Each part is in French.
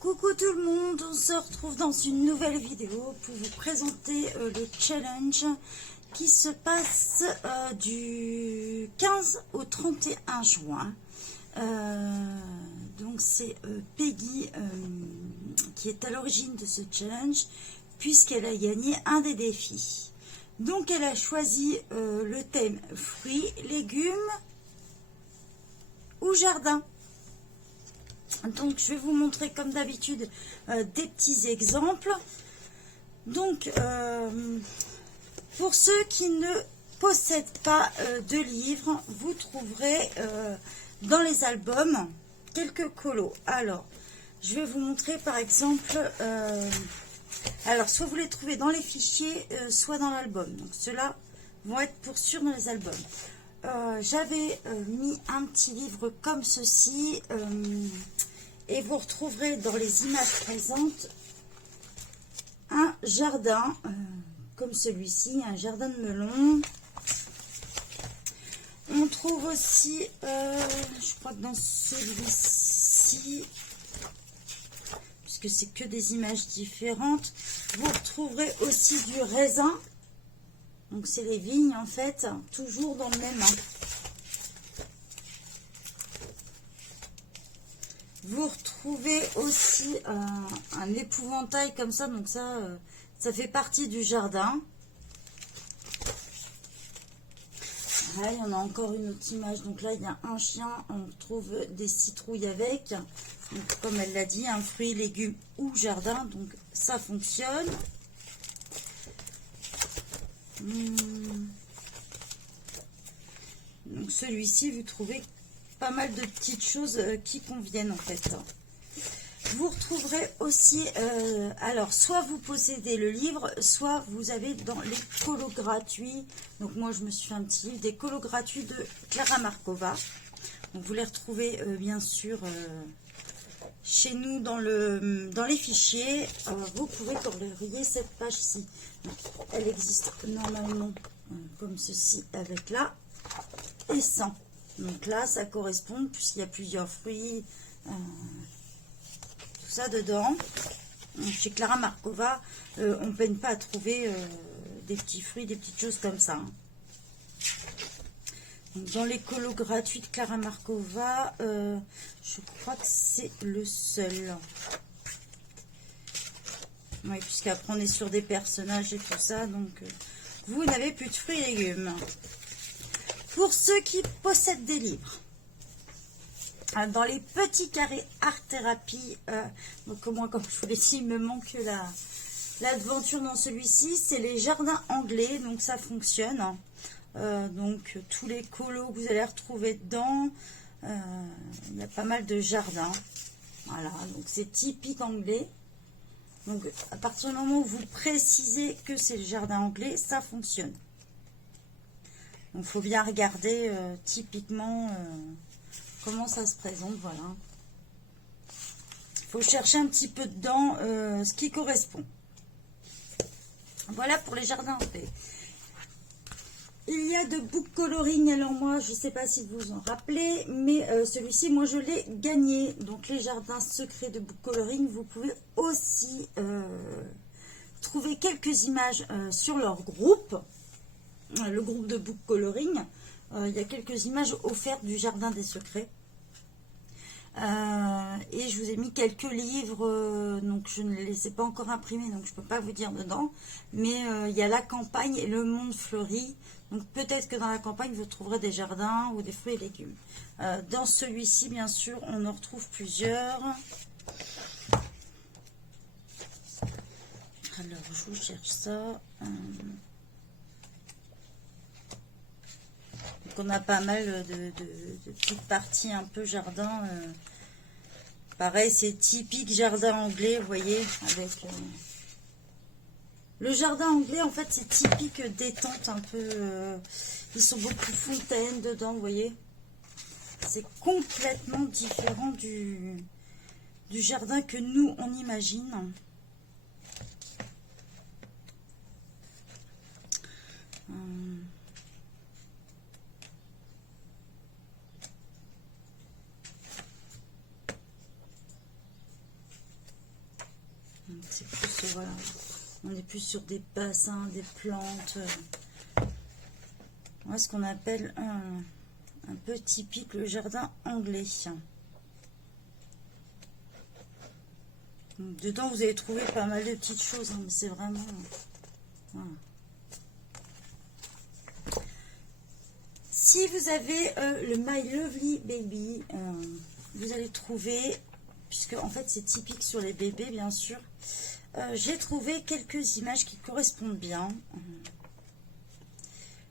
Coucou tout le monde, on se retrouve dans une nouvelle vidéo pour vous présenter le challenge qui se passe du 15 au 31 juin. Donc c'est Peggy qui est à l'origine de ce challenge puisqu'elle a gagné un des défis. Donc elle a choisi le thème fruits, légumes ou jardin. Donc je vais vous montrer comme d'habitude des petits exemples. Donc pour ceux qui ne possèdent pas de livres, vous trouverez dans les albums quelques colos. Alors je vais vous montrer par exemple, alors soit vous les trouvez dans les fichiers, soit dans l'album. Donc ceux-là vont être pour sûr dans les albums. J'avais mis un petit livre comme ceci et vous retrouverez dans les images présentes un jardin comme celui-ci, un jardin de melon. On trouve aussi, je crois que dans celui-ci, puisque c'est que des images différentes, vous retrouverez aussi du raisin. Donc c'est les vignes en fait, toujours dans le même. Vous retrouvez aussi un épouvantail comme ça, donc ça fait partie du jardin. Là, il y en a encore une autre image, donc là il y a un chien, on retrouve des citrouilles avec. Donc, comme elle l'a dit, un fruit, légumes ou jardin, donc ça fonctionne. Donc celui-ci, vous trouvez pas mal de petites choses qui conviennent en fait. Vous retrouverez aussi, alors soit vous possédez le livre, soit vous avez dans les colos gratuits. Donc moi je me suis fait un petit livre, des colos gratuits de Clara Markova. Donc vous les retrouvez bien sûr chez nous dans les fichiers. Vous pouvez colorier cette page-ci. Elle existe normalement comme ceci avec là et sans. Donc là ça correspond puisqu'il y a plusieurs fruits, tout ça dedans. Donc, chez Clara Markova, on ne peine pas à trouver des petits fruits, des petites choses comme ça. Hein. Donc, dans les colos gratuits de Clara Markova, je crois que c'est le seul. Oui, puisqu'après on est sur des personnages et tout ça, donc vous n'avez plus de fruits et légumes. Pour ceux qui possèdent des livres, dans les petits carrés art thérapie, donc moi comme je vous l'ai dit, il me manque l'aventure dans celui-ci, c'est les jardins anglais, donc ça fonctionne. Donc tous les colos que vous allez retrouver dedans, il y a pas mal de jardins. Voilà, donc c'est typique anglais. Donc à partir du moment où vous précisez que c'est le jardin anglais, ça fonctionne. Donc il faut bien regarder typiquement comment ça se présente, voilà. Il faut chercher un petit peu dedans ce qui correspond. Voilà pour les jardins anglais. Il y a de book coloring, alors moi je ne sais pas si vous vous en rappelez, mais celui-ci moi je l'ai gagné. Donc les jardins secrets de book coloring, vous pouvez aussi trouver quelques images sur leur groupe, le groupe de book coloring. Il y a quelques images offertes du jardin des secrets. Et je vous ai mis quelques livres, donc je ne les ai pas encore imprimés, donc je ne peux pas vous dire dedans. Mais il y a la campagne et le monde fleuri. Donc peut-être que dans la campagne, vous trouverez des jardins ou des fruits et légumes. Dans celui-ci, bien sûr, on en retrouve plusieurs. Alors, je vous cherche ça. Donc on a pas mal de petites parties un peu jardin. Pareil, c'est typique jardin anglais, vous voyez, avec le jardin anglais, en fait, c'est typique détente un peu. Ils sont beaucoup fontaines dedans, vous voyez. C'est complètement différent du jardin que nous, on imagine. C'est plus, voilà, on est plus sur des bassins, des plantes. Voilà ce qu'on appelle un peu typique le jardin anglais. Donc, dedans, vous allez trouver pas mal de petites choses, hein, mais c'est vraiment... Voilà. Si vous avez le My Lovely Baby, vous allez trouver, puisque en fait c'est typique sur les bébés bien sûr, j'ai trouvé quelques images qui correspondent bien.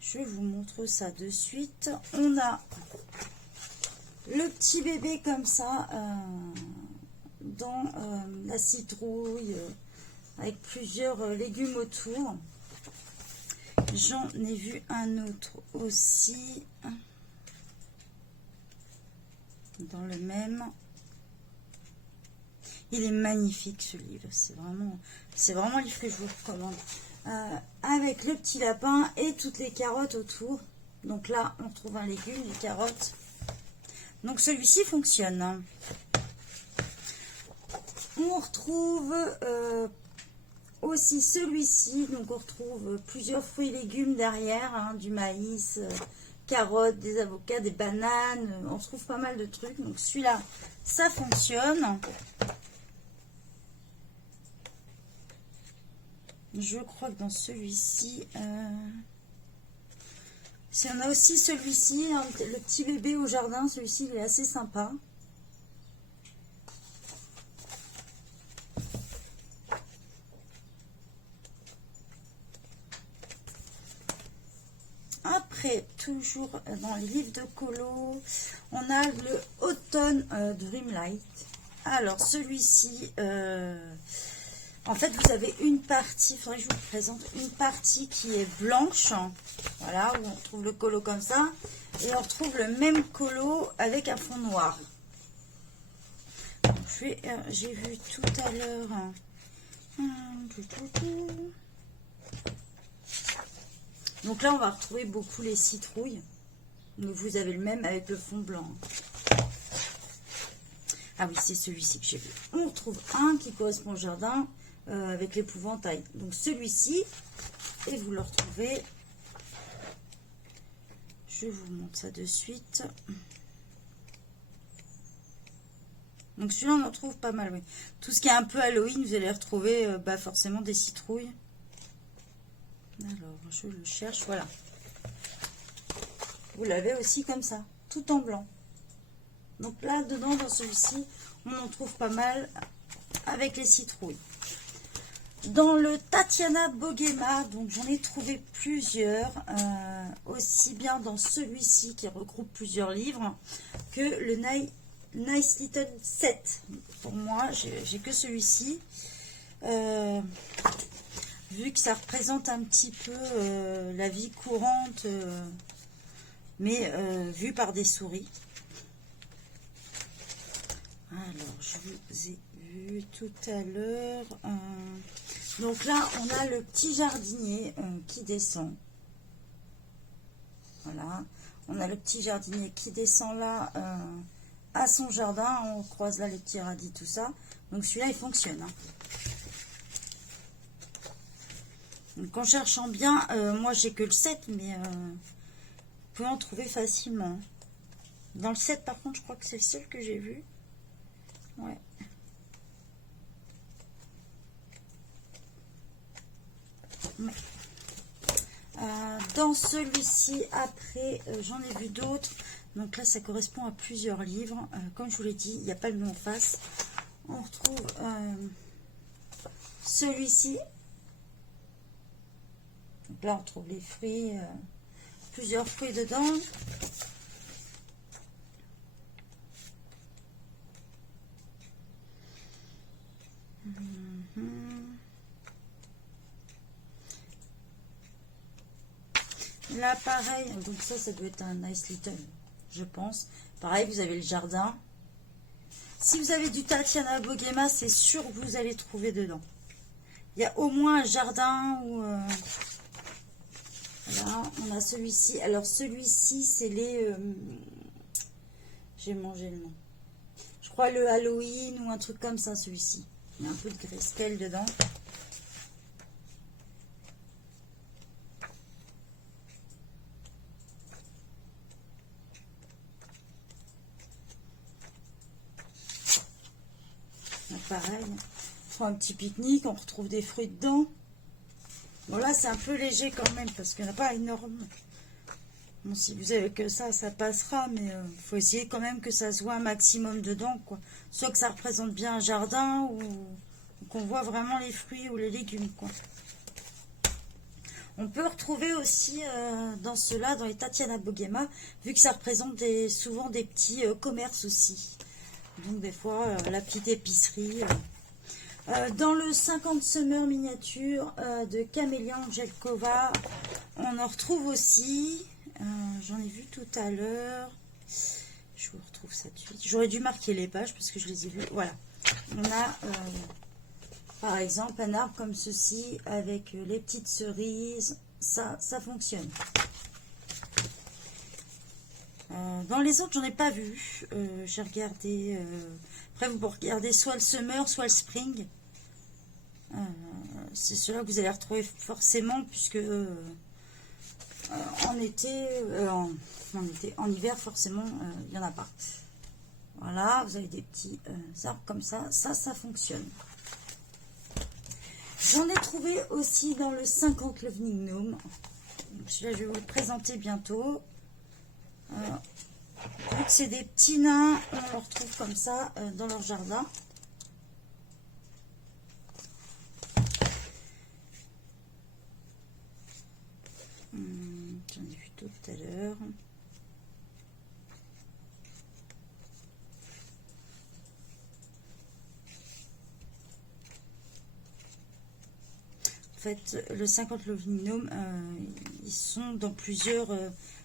Je vous montre ça de suite. On a le petit bébé comme ça, dans la citrouille, avec plusieurs légumes autour. J'en ai vu un autre aussi, dans le même. Il est magnifique ce livre, c'est vraiment un livre que je vous recommande. Avec le petit lapin et toutes les carottes autour. Donc là, on retrouve un légume, les carottes. Donc celui-ci fonctionne. On retrouve aussi celui-ci. Donc on retrouve plusieurs fruits et légumes derrière, hein, du maïs, carottes, des avocats, des bananes. On retrouve pas mal de trucs. Donc celui-là, ça fonctionne. Je crois que dans celui-ci, on a aussi celui-ci, hein, le petit bébé au jardin. Celui-ci, il est assez sympa. Après, toujours dans les livres de colo, on a le Autumn Dreamlight. Alors, celui-ci... en fait, vous avez une partie, il faudrait que je vous présente, une partie qui est blanche, voilà, où on retrouve le colo comme ça, et on retrouve le même colo avec un fond noir. J'ai vu tout à l'heure, donc là on va retrouver beaucoup les citrouilles, donc vous avez le même avec le fond blanc. Ah oui, c'est celui-ci que j'ai vu. On retrouve un qui correspond au jardin, avec l'épouvantail. Donc celui-ci, et vous le retrouvez. Je vous montre ça de suite. Donc celui-là, on en trouve pas mal, oui. Tout ce qui est un peu Halloween, vous allez retrouver forcément des citrouilles. Alors, je le cherche, voilà. Vous l'avez aussi comme ça, tout en blanc. Donc là, dedans, dans celui-ci, on en trouve pas mal avec les citrouilles. Dans le Tatiana Bogema, donc j'en ai trouvé plusieurs, aussi bien dans celui-ci qui regroupe plusieurs livres, que le Nice Little Set. Pour moi, j'ai que celui-ci. Vu que ça représente un petit peu la vie courante, mais vue par des souris. Alors, je vous ai vu tout à l'heure. Donc là, on a le petit jardinier qui descend. Voilà. On a le petit jardinier qui descend là à son jardin. On croise là les petits radis, tout ça. Donc celui-là, il fonctionne. Hein. Donc en cherchant bien, moi j'ai que le 7, mais vous pouvez en trouver facilement. Dans le 7, par contre, je crois que c'est le seul que j'ai vu. Ouais. Ouais. Dans celui-ci, après, j'en ai vu d'autres. Donc là, ça correspond à plusieurs livres. Comme je vous l'ai dit, il n'y a pas le nom en face. On retrouve celui-ci. Donc là, on trouve les fruits, plusieurs fruits dedans. Là, pareil, donc ça doit être un Nice Little, je pense. Pareil, vous avez le jardin. Si vous avez du Tatiana Bogema, c'est sûr que vous allez trouver dedans. Il y a au moins un jardin où... Là, on a celui-ci. Alors, celui-ci, c'est les... J'ai mangé le nom. Je crois le Halloween ou un truc comme ça, celui-ci. Il y a un peu de grayscale dedans. Donc, pareil, on prend un petit pique-nique, on retrouve des fruits dedans. Bon là c'est un peu léger quand même parce qu'il n'y en a pas énorme. Bon, si vous avez que ça passera, mais il faut essayer quand même que ça se voit un maximum dedans, quoi. Soit que ça représente bien un jardin ou qu'on voit vraiment les fruits ou les légumes, quoi. On peut retrouver aussi dans ceux-là, dans les Tatiana Bogema, vu que ça représente souvent des petits commerces aussi. Donc des fois, la petite épicerie. Dans le 50 Summer miniature de Camélia Angelkova, on en retrouve aussi. J'en ai vu tout à l'heure. Je vous retrouve ça de suite. J'aurais dû marquer les pages parce que je les ai vues. Voilà. On a par exemple un arbre comme ceci avec les petites cerises. Ça fonctionne. Dans les autres, j'en ai pas vu. J'ai regardé. Après, vous pouvez regarder soit le summer, soit le spring. C'est cela que vous allez retrouver forcément, puisque en hiver, forcément, il n'y en a pas. Voilà, vous avez des petits arbres comme ça. Ça fonctionne. J'en ai trouvé aussi dans le 50 Loving Gnome. Celui-là, je vais vous le présenter bientôt. Vu que c'est des petits nains, on les retrouve comme ça dans leur jardin. J'en ai vu tout à l'heure. En fait, le 50 Loving Gnome, ils sont dans plusieurs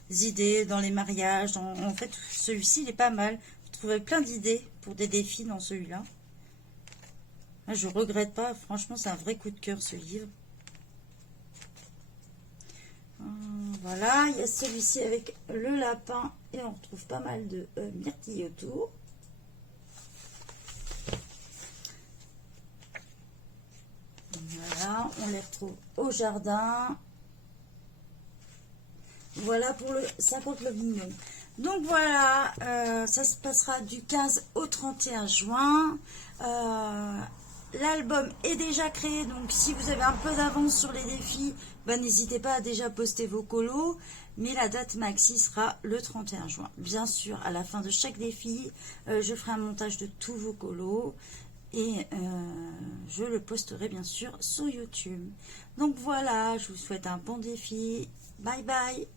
idées, dans les mariages. En fait, celui-ci, il est pas mal. Vous trouvez plein d'idées pour des défis dans celui-là. Je regrette pas. Franchement, c'est un vrai coup de cœur, ce livre. Voilà, il y a celui-ci avec le lapin et on retrouve pas mal de myrtilles autour. Voilà, on les retrouve au jardin. Voilà pour le 50 Loving Gnome. Donc voilà, ça se passera du 15 au 31 juin. L'album est déjà créé, donc si vous avez un peu d'avance sur les défis, ben, n'hésitez pas à déjà poster vos colos. Mais la date maxi sera le 31 juin. Bien sûr, à la fin de chaque défi, je ferai un montage de tous vos colos. Et je le posterai bien sûr sur YouTube. Donc voilà, je vous souhaite un bon défi. Bye bye.